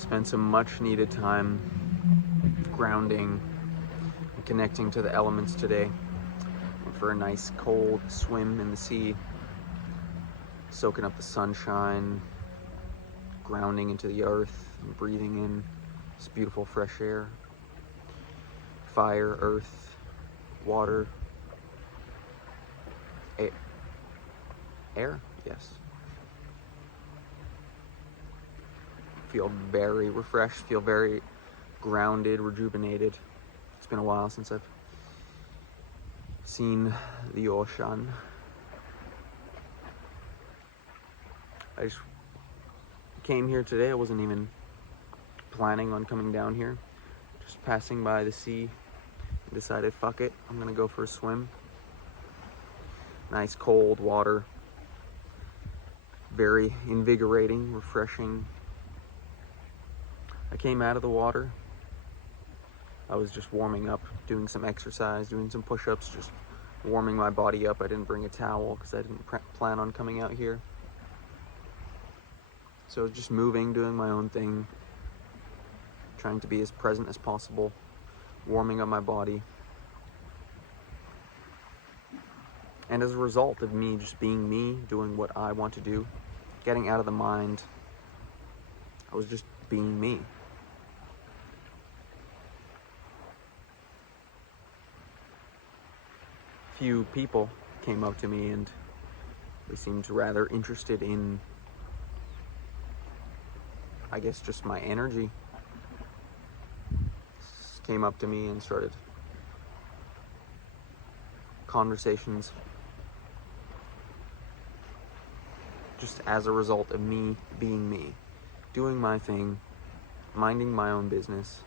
spent some much needed time grounding and connecting to the elements today. Went for a nice cold swim in the sea, soaking up the sunshine, grounding into the earth and breathing in this beautiful fresh air. Fire, earth, water, air, yes. Feel very refreshed, feel very grounded, rejuvenated. It's been a while since I've seen the ocean. I just came here today. I wasn't even planning on coming down here. Just passing by the sea and decided, fuck it, I'm gonna go for a swim. Nice cold water. Very invigorating, refreshing. I came out of the water. I was just warming up, doing some exercise, doing some push-ups, just warming my body up. I didn't bring a towel because I didn't plan on coming out here. So just moving, doing my own thing, trying to be as present as possible, warming up my body. And as a result of me just being me, doing what I want to do, getting out of the mind, I was just being me. Few people came up to me and they seemed rather interested in, I guess, just my energy. Came up to me and started conversations just as a result of me being me, doing my thing, minding my own business.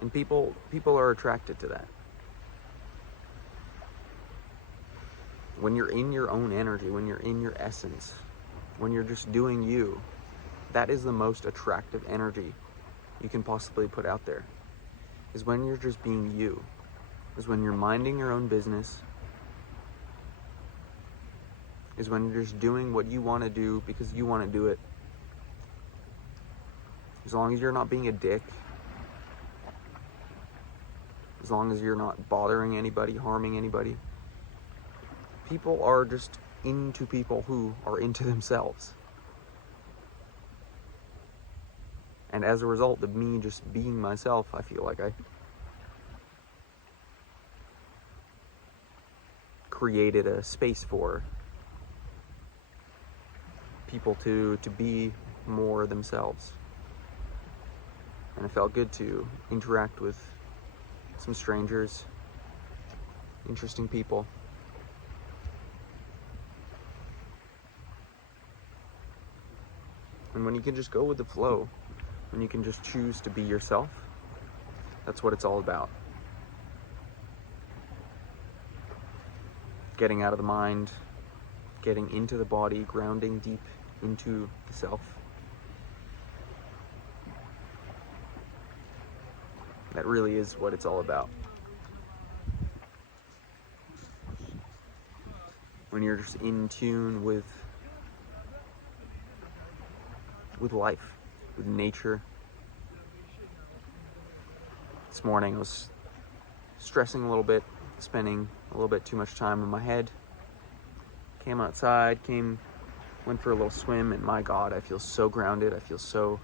And people are attracted to that. When you're in your own energy, when you're in your essence, when you're just doing you, that is the most attractive energy you can possibly put out there. Is when you're just being you. Is when you're minding your own business. Is when you're just doing what you want to do because you want to do it. As long as you're not being a dick. As long as you're not bothering anybody, harming anybody. People are just into people who are into themselves. And as a result of me just being myself, I feel like I created a space for people to be more themselves. And it felt good to interact with some strangers, interesting people. And when you can just go with the flow, when you can just choose to be yourself, that's what it's all about. Getting out of the mind, getting into the body, grounding deep into the self. That really is what it's all about. When you're just in tune with life, with nature. This morning I was stressing a little bit, spending a little bit too much time in my head. Came outside, went for a little swim, and my God, I feel so grounded. I feel so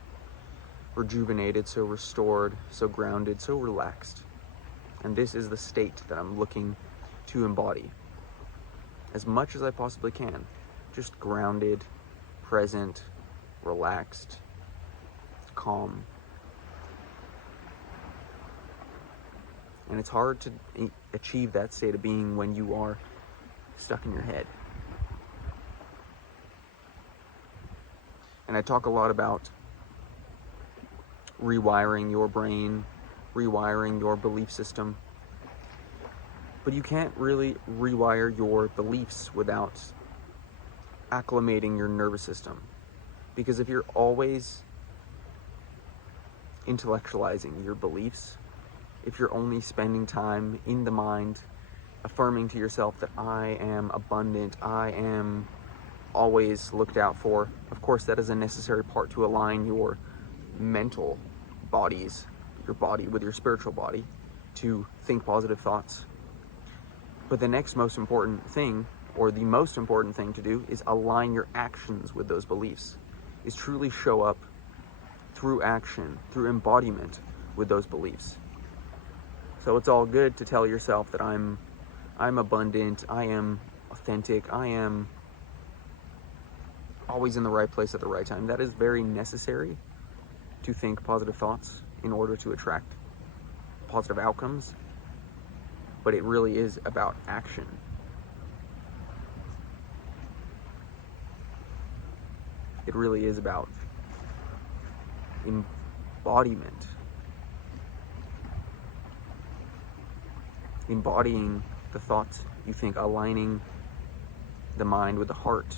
rejuvenated, so restored, so grounded, so relaxed. And this is the state that I'm looking to embody as much as I possibly can. Just grounded, present, relaxed, calm. And it's hard to achieve that state of being when you are stuck in your head. And I talk a lot about rewiring your brain, rewiring your belief system. But you can't really rewire your beliefs without acclimating your nervous system. Because if you're always intellectualizing your beliefs, if you're only spending time in the mind, affirming to yourself that I am abundant, I am always looked out for, of course that is a necessary part to align your mental bodies, your body with your spiritual body, to think positive thoughts. But the next most important thing, or the most important thing to do, is align your actions with those beliefs, is truly show up through action, through embodiment with those beliefs. So it's all good to tell yourself that I'm abundant, I am authentic, I am always in the right place at the right time. That is very necessary to think positive thoughts in order to attract positive outcomes. But it really is about action. It really is about embodiment. Embodying the thoughts you think, aligning the mind with the heart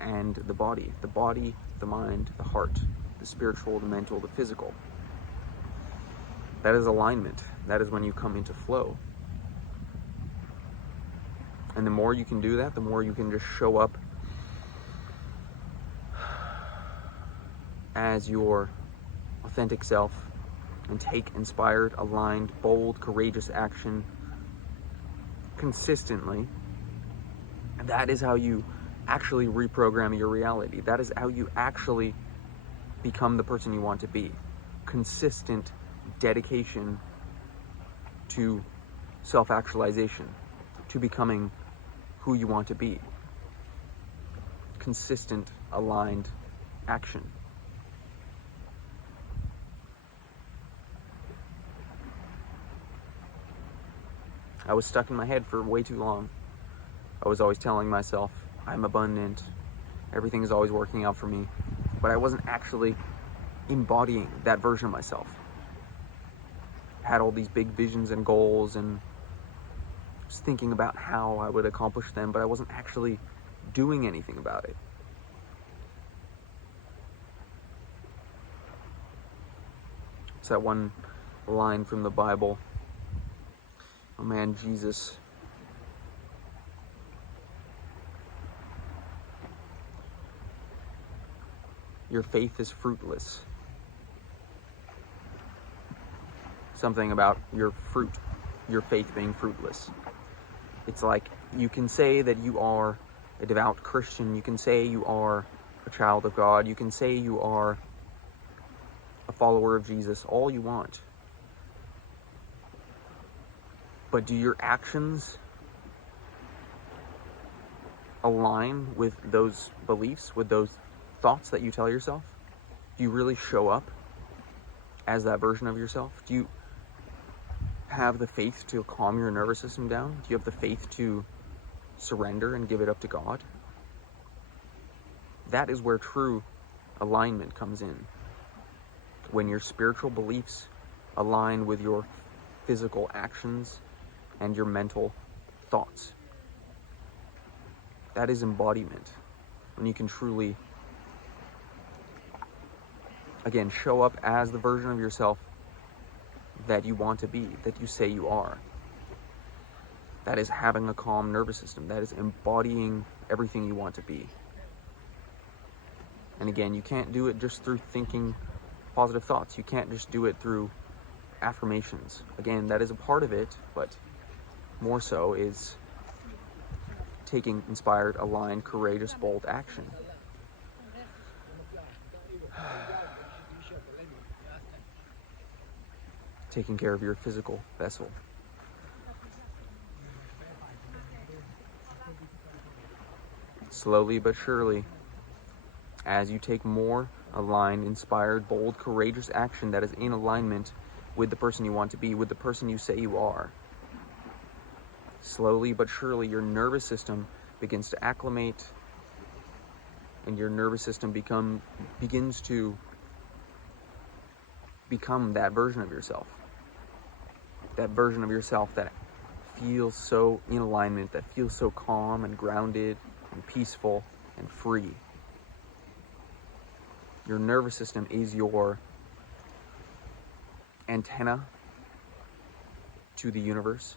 and the body. The body, the mind, the heart, the spiritual, the mental, the physical. That is alignment. That is when you come into flow. And the more you can do that, the more you can just show up as your authentic self and take inspired, aligned, bold, courageous action consistently. And that is how you actually reprogram your reality. That is how you actually become the person you want to be. Consistent dedication to self-actualization, to becoming who you want to be. Consistent, aligned action. I was stuck in my head for way too long. I was always telling myself, I'm abundant, everything is always working out for me, but I wasn't actually embodying that version of myself. I had all these big visions and goals and was thinking about how I would accomplish them, but I wasn't actually doing anything about it. It's that one line from the Bible. Oh man, Jesus. Your faith is fruitless. Something about your faith being fruitless. It's like you can say that you are a devout Christian, you can say you are a child of God, you can say you are a follower of Jesus, all you want. But do your actions align with those beliefs, with those thoughts that you tell yourself? Do you really show up as that version of yourself? Do you have the faith to calm your nervous system down? Do you have the faith to surrender and give it up to God? That is where true alignment comes in. When your spiritual beliefs align with your physical actions and your mental thoughts. That is embodiment. When you can truly, again, show up as the version of yourself that you want to be, that you say you are. That is having a calm nervous system. That is embodying everything you want to be. And again, you can't do it just through thinking positive thoughts. You can't just do it through affirmations. Again, that is a part of it, but more so is taking inspired, aligned, courageous, bold action. Taking care of your physical vessel. Slowly but surely, as you take more aligned, inspired, bold, courageous action that is in alignment with the person you want to be, with the person you say you are, slowly but surely your nervous system begins to acclimate, and your nervous system begins to become that version of yourself. That version of yourself that feels so in alignment, that feels so calm and grounded and peaceful and free. Your nervous system is your antenna to the universe.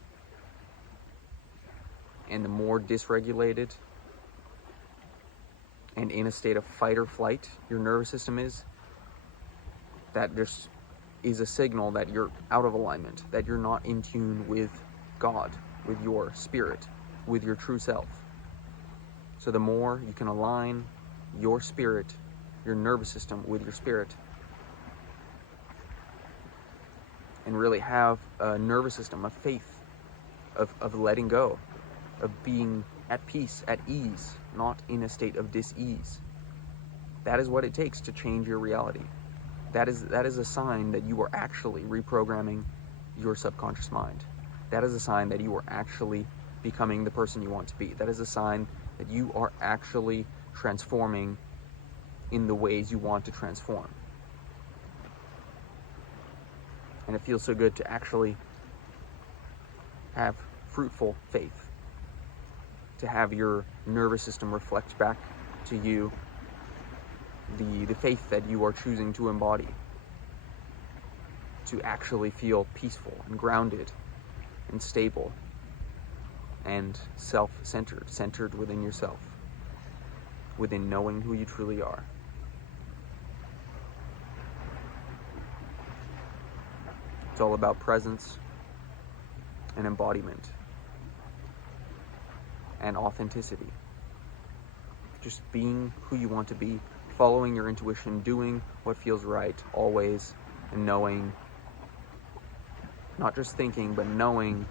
And the more dysregulated and in a state of fight or flight, your nervous system is, that just is a signal that you're out of alignment, that you're not in tune with God, with your spirit, with your true self. So the more you can align your spirit, your nervous system with your spirit, and really have a nervous system of faith, of letting go, of being at peace, at ease, not in a state of dis-ease. That is what it takes to change your reality. That is a sign that you are actually reprogramming your subconscious mind. That is a sign that you are actually becoming the person you want to be. That is a sign that you are actually transforming in the ways you want to transform. And it feels so good to actually have fruitful faith, to have your nervous system reflect back to you the faith that you are choosing to embody, to actually feel peaceful and grounded and stable and self-centered, centered within yourself, within knowing who you truly are. It's all about presence and embodiment and authenticity. Just being who you want to be, following your intuition, doing what feels right always, and knowing, not just thinking, but knowing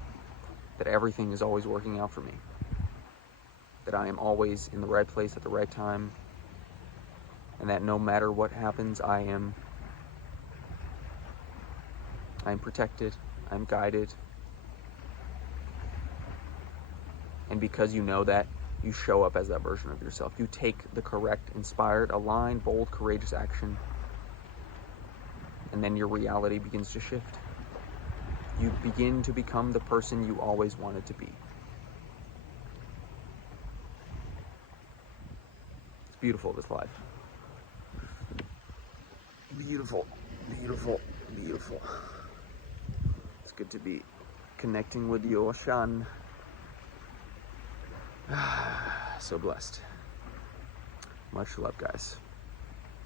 that everything is always working out for me, that I am always in the right place at the right time, and that no matter what happens, I am protected, I'm guided. And because you know that, you show up as that version of yourself. You take the correct, inspired, aligned, bold, courageous action, and then your reality begins to shift. You begin to become the person you always wanted to be. It's beautiful, this life. Beautiful, beautiful, beautiful. It's good to be connecting with the ocean. So blessed. Much love, guys.